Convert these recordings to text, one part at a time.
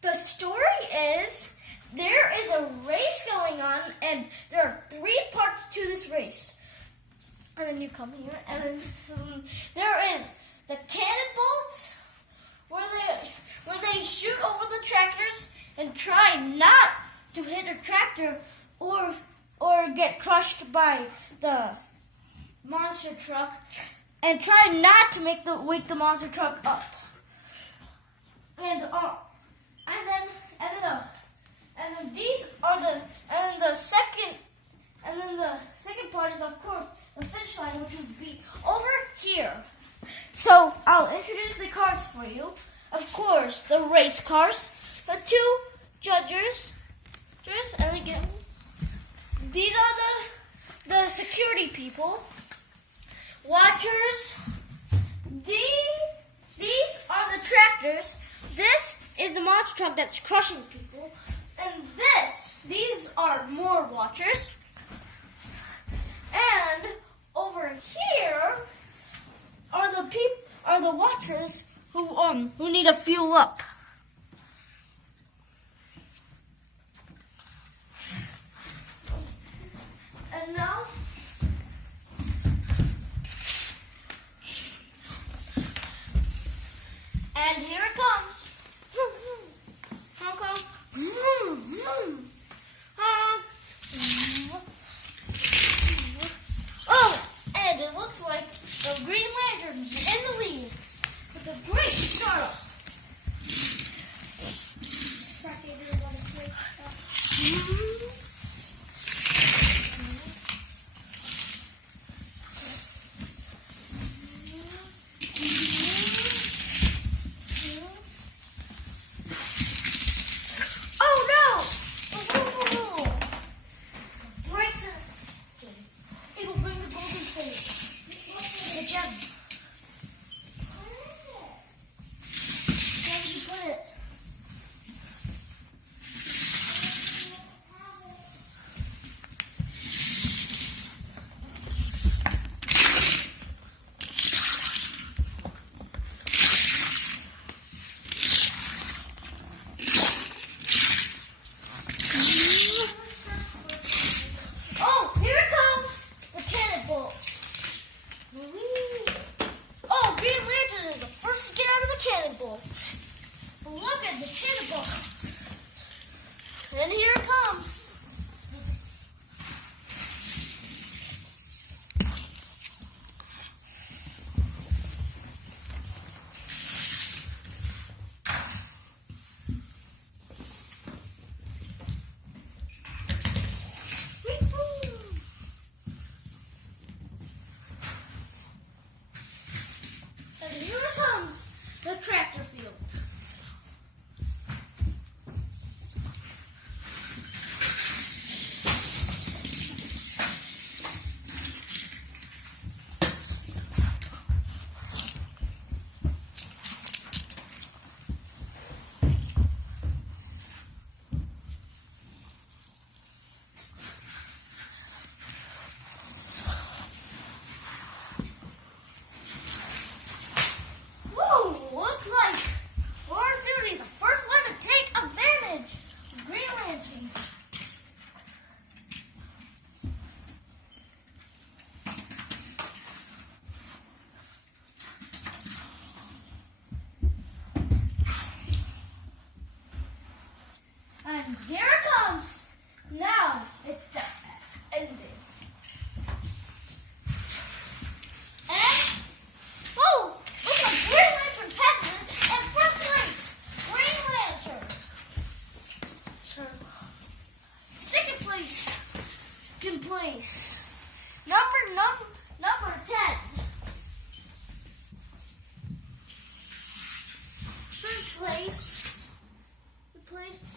The story is there is a race going on, and there are 3 parts to this race. And then you come here, and then there is the cannonballs, where they shoot over the tractors and try not to hit a tractor or get crushed by the monster truck, and try not to wake the monster truck up. And then these are the second part is, of course, the finish line, which would be over here. So I'll introduce the cars for you. Of course, the race cars, the 2 judges, and again, these are the security people, watchers. These are the tractors. This is the monster truck that's crushing people, and these are more watchers. And over here are the watchers who need to fuel up. And now here it comes. Here it comes. Oh, and it looks like the Green Lantern's in the lead with a great start off. Look at the cannonball. And here it comes. And here it comes, the tractor field. Looks like Lord Duty, the first one to take advantage of Green Lantern. And here it comes. Now it's the ending. In place. Number 10. Third place.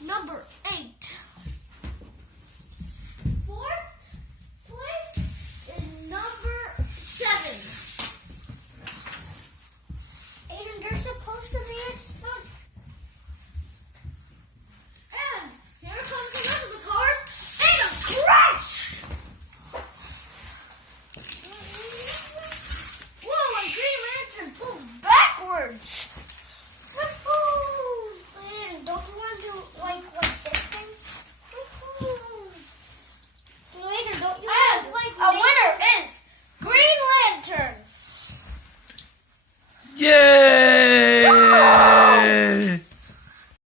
Number 8. Fourth place is number 7. And they're supposed to be a stunt. And here comes the rest of the cars. And a crash! Whoa, and Green Lantern pulls backwards. Woo-hoo! Yay!